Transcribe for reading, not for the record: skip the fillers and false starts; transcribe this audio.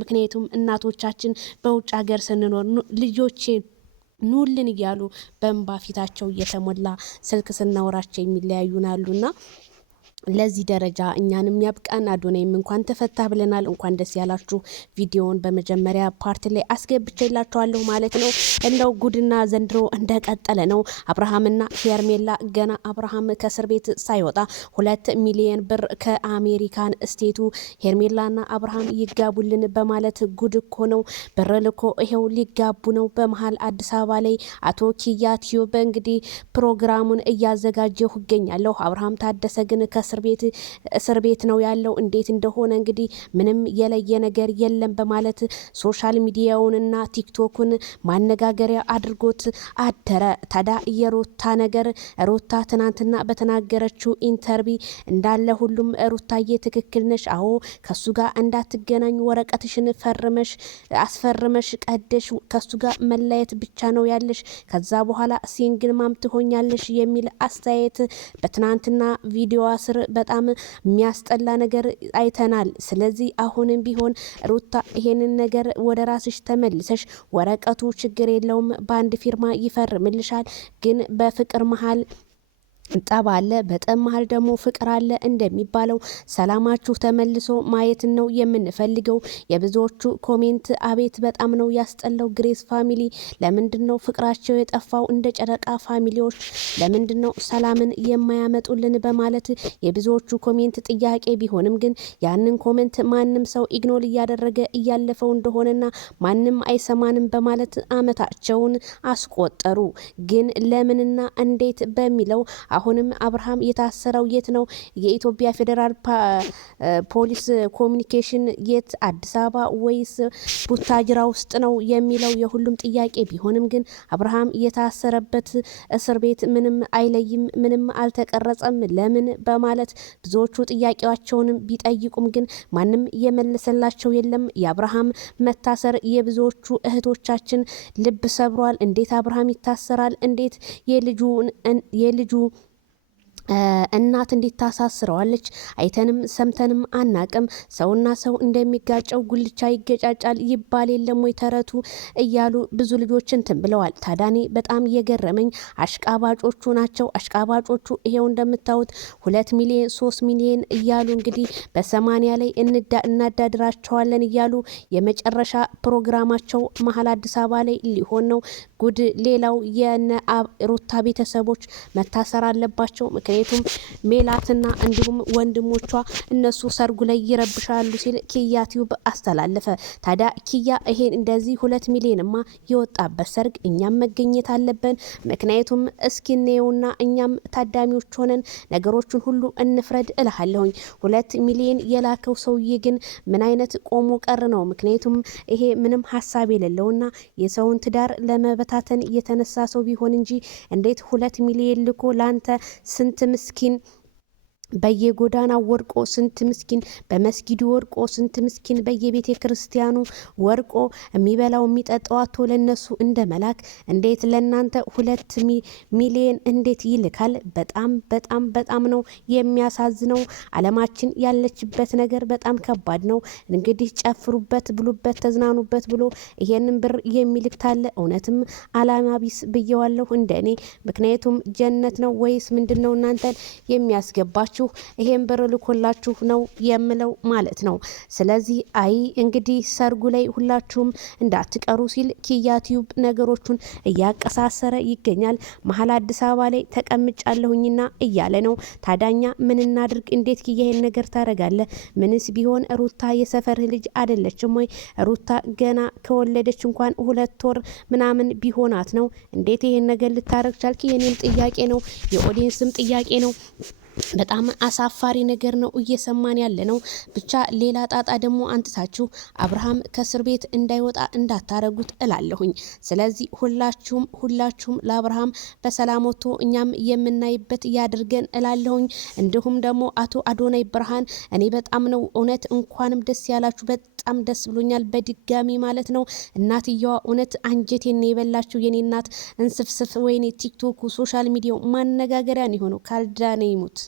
ምክንያቱም እናቶቻችን በውጭ ሀገር ስንኖር ልጆቼ ኑልን እያሉ በእንባ ፊታቸው እየተሞላ ስልክ ስናወራቸው የሚለያዩናሉና ለዚህ ደረጃ እኛንም ያብቃን። አዶናይም እንኳን ተፈታ ብለናል። እንኳን ደስ ያላችሁ። ቪዲዮውን በመጀመሪያ ፓርት ላይ አስገብቼላችኋለሁ ማለት ነው። እንደው ጉድና ዘንድሮ እንደቀጠለ ነው። አብርሃምና ሄርሜላ ገና አብርሃም ከእስር ቤት ሳይወጣ 2 ሚሊዮን ብር ከአሜሪካን ስቴቱ ሄርሜላና አብርሃም ይጋቡልን በማለት ጉድ እኮ ነው። ብር ልኮ ይሄው ሊጋቡ ነው። በመሀል አዲስ አበባ ላይ አቶ ኪያ ቲዩብ እንግዲህ ፕሮግራሙን እያዘጋጀሁ እገኛለሁ። አብርሃም ታደሰ ግን እስር ቤት ነው ያለው። እንዴት እንደሆነ እንግዲህ ምንም የለየ ነገር የለም በማለት ሶሻል ሚዲያውንና ቲክቶኩን ማነጋገሪያ አድርጎት አደረ። ታዲያ የሩታ ነገር ሩታ ትናንትና በተናገረችው ኢንተርቪ እንዳለ ሁሉም ሩታዬ ትክክል ነሽ፣ አዎ ከሱ ጋር እንዳትገናኝ ወረቀትሽን አስፈርመሽ ቀደሽ ከሱ ጋር መለየት ብቻ ነው ያለሽ፣ ከዛ በኋላ ሲንግል ማም ትሆኛለሽ የሚል አስተያየት በትናንትና ቪዲዮ ስር በጣም የሚያስጠላ ነገር አይተናል። ስለዚህ አሁንም ቢሆን ሩታ ይሄንን ነገር ወደ ራስሽ ተመልሰሽ ወረቀቱ ችግር የለውም በአንድ ፊርማ ይፈርምልሻል። ግን በፍቅር መሀል ጠብ አለ፣ በጠብ መሀል ደግሞ ፍቅር አለ እንደሚባለው ሰላማችሁ ተመልሶ ማየትን ነው የምንፈልገው። የብዙዎቹ ኮሜንት አቤት በጣም ነው ያስጠላው። ግሬስ ፋሚሊ ለምንድን ነው ፍቅራቸው የጠፋው? እንደ ጨረቃ ፋሚሊዎች ለምንድን ነው ሰላምን የማያመጡልን? በማለት የብዙዎቹ ኮሜንት ጥያቄ ቢሆንም ግን ያንን ኮሜንት ማንም ሰው ኢግኖር እያደረገ እያለፈው እንደሆነና ማንም አይሰማንም በማለት አመታቸውን አስቆጠሩ። ግን ለምንና እንዴት በሚለው አሁንም አብርሃም የታሰረው የት ነው? የኢትዮጵያ ፌዴራል ፖሊስ ኮሚኒኬሽን የት? አዲስ አበባ ወይስ ቡታጅራ ውስጥ ነው የሚለው የሁሉም ጥያቄ ቢሆንም ግን አብርሃም የታሰረበት እስር ቤት ምንም አይለይም፣ ምንም አልተቀረጸም። ለምን በማለት ብዙዎቹ ጥያቄያቸውን ቢጠይቁም ግን ማንም የመለሰላቸው የለም። የአብርሃም መታሰር የብዙዎቹ እህቶቻችን ልብ ሰብሯል። እንዴት አብርሃም ይታሰራል? እንዴት የልጁ እናት እንዴት ታሳስረዋለች? አይተንም ሰምተንም አናቅም። ሰውና ሰው እንደሚጋጨው ጉልቻ ይገጫጫል ይባል የለም ወይ ተረቱ እያሉ ብዙ ልጆች እንትን ብለዋል። ታዳኔ በጣም የገረመኝ አሽቃባጮቹ ናቸው። አሽቃባጮቹ ይሄው እንደምታዩት 2 ሚሊዮን 3 ሚሊዮን እያሉ እንግዲህ በ80 ላይ እናዳድራቸዋለን እያሉ የመጨረሻ ፕሮግራማቸው መሀል አዲስ አበባ ላይ ሊሆን ነው። ጉድ! ሌላው የነ ሩታ ቤተሰቦች መታሰር አለባቸው። ምክንያቱም ሜላትና እንዲሁም ወንድሞቿ እነሱ ሰርጉ ላይ ይረብሻሉ ሲል ኪያ ቲዩብ አስተላለፈ። ታዲያ ኪያ ይሄን እንደዚህ 2 ሚሊዮንማ የወጣበት ሰርግ እኛም መገኘት አለብን። ምክንያቱም እስኪኔውና እኛም ታዳሚዎች ሆነን ነገሮችን ሁሉ እንፍረድ እልሃለሁኝ። 2 ሚሊዮን የላከው ሰውዬ ግን ምን አይነት ቆሞ ቀር ነው? ምክንያቱም ይሄ ምንም ሀሳብ የሌለውና የሰውን ትዳር ለመበታተን የተነሳ ሰው ቢሆን እንጂ እንዴት 2 ሚሊዮን ልኮ ላንተ ስንት ምስኪን በየጎዳና ወርቆ ስንት ምስኪን በመስጊዱ ወርቆ ስንት ምስኪን በየቤተ ክርስቲያኑ ወርቆ የሚበላው የሚጠጣው አቶ ለነሱ እንደ መላክ እንዴት ለናንተ 2 ሚሊዮን እንዴት ይልካል? በጣም በጣም በጣም ነው የሚያሳዝነው። አለማችን ያለችበት ነገር በጣም ከባድ ነው። እንግዲህ ጨፍሩበት፣ ብሉበት፣ ተዝናኑበት ብሎ ይሄንን ብር የሚልክ ታለ እውነትም አላማ ቢስ ብየዋለሁ እንደኔ። ምክንያቱም ጀነት ነው ወይስ ምንድነው እናንተን የሚያስገባችሁ? ይሄን ብር ልኮላችሁ ነው የምለው ማለት ነው። ስለዚህ እንግዲህ ሰርጉ ላይ ሁላችሁም እንዳትቀሩ ሲል ኪያ ቲዩብ ነገሮቹን እያቀሳሰረ ይገኛል። መሀል አዲስ አበባ ላይ ተቀምጫለሁኝና እያለ ነው። ታዳኛ ምን እናድርግ? እንዴት ኪያ ይሄን ነገር ታረጋለ? ምንስ ቢሆን ሩታ የሰፈር ልጅ አይደለችም ወይ? ሩታ ገና ከወለደች እንኳን 2 ወር ምናምን ቢሆናት ነው። እንዴት ይሄን ነገር ልታረግ ቻልክ? የኔም ጥያቄ ነው፣ የኦዲየንስም ጥያቄ ነው። በጣም አሳፋሪ ነገር ነው እየሰማን ያለ ነው። ብቻ ሌላ ጣጣ ደግሞ አንጥታችሁ አብርሃም ከእስር ቤት እንዳይወጣ እንዳታረጉት እላለሁኝ። ስለዚህ ሁላችሁም ለአብርሃም በሰላም ወጥቶ እኛም የምናይበት ያድርገን እላለሁኝ። እንዲሁም ደግሞ አቶ አዶናይ ብርሃን እኔ በጣም ነው እውነት እንኳንም ደስ ያላችሁ። በጣም ደስ ብሎኛል በድጋሚ ማለት ነው። እናትየዋ እውነት አንጀቴን የበላችሁ የኔ እናት እንስፍስፍ። ወይኔ ቲክቶኩ ሶሻል ሚዲያው ማነጋገሪያ ነው የሆነው። ካልዳነ ይሙት።